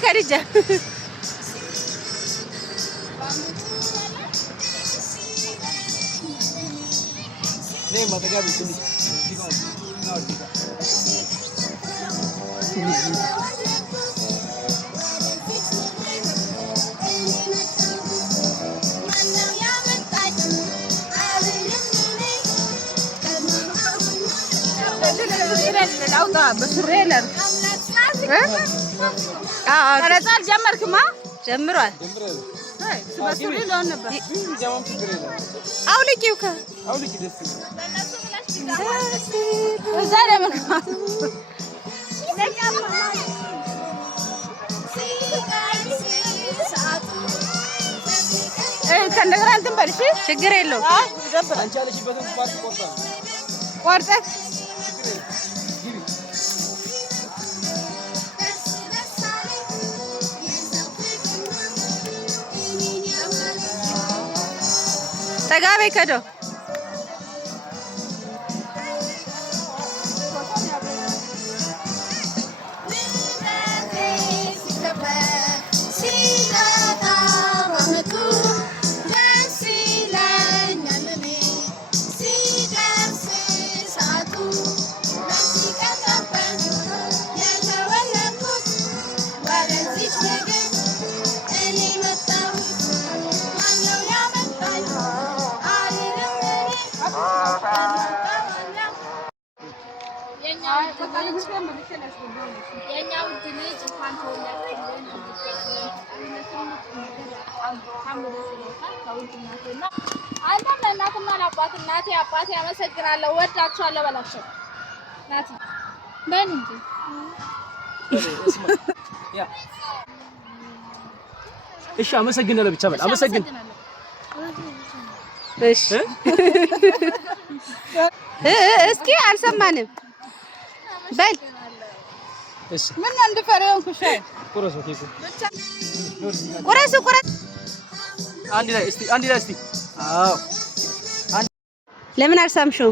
Khadija. Nee, mata gabi kuni. بسريلر ቀረጻል ጀመርክማ? ጀምሯል። አይ በስሪል ነው ነበር። አውልቂው አውልቂ ደስ እዛ ለምን ከእንደገና እንትን በል እሺ፣ ችግር የለውም። አንቺ አለሽበትን ፓርት ቆርጠህ ተጋቤ ከዶ የኛው ድልጅ እንኳን ተወለደልን አንተም ለእናትና ለአባት እናቴ አባቴ አመሰግናለሁ፣ ወዳችኋለሁ በላቸው። ናቲ በል እንጂ እሺ፣ አመሰግናለሁ ብቻ በል። አመሰግን እሺ እስኪ አልሰማንም በል እሺ። ምን እንደፈረውን ኩሻይ ቁረሱ ኬኩ ቁረሱ ቁረስ አንድ ላይ እስቲ አዎ ለምን አልሳምሽው?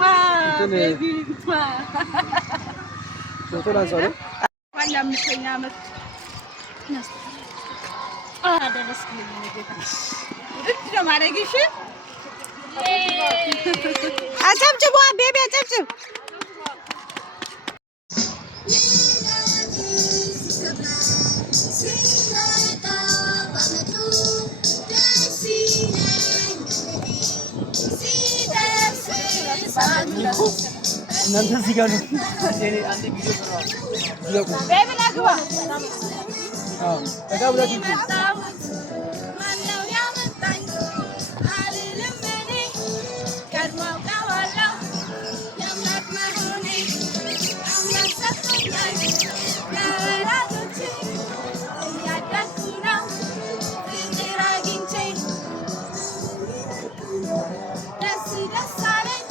አንተንም ቤቢ ፎቶ ላንሳው ዋላ ምስተኛ አመት ደረስክልኝ ነገታ እድል ነው ማረግሽ። አጨብጭቡ ቤቢ አጨብጭብ። እናንተ እዚህ ጋር ነው አንዴ ቪዲዮ ሰራው ቤቢ ላግባ በቃ ብላችሁ ደስ አለኝ።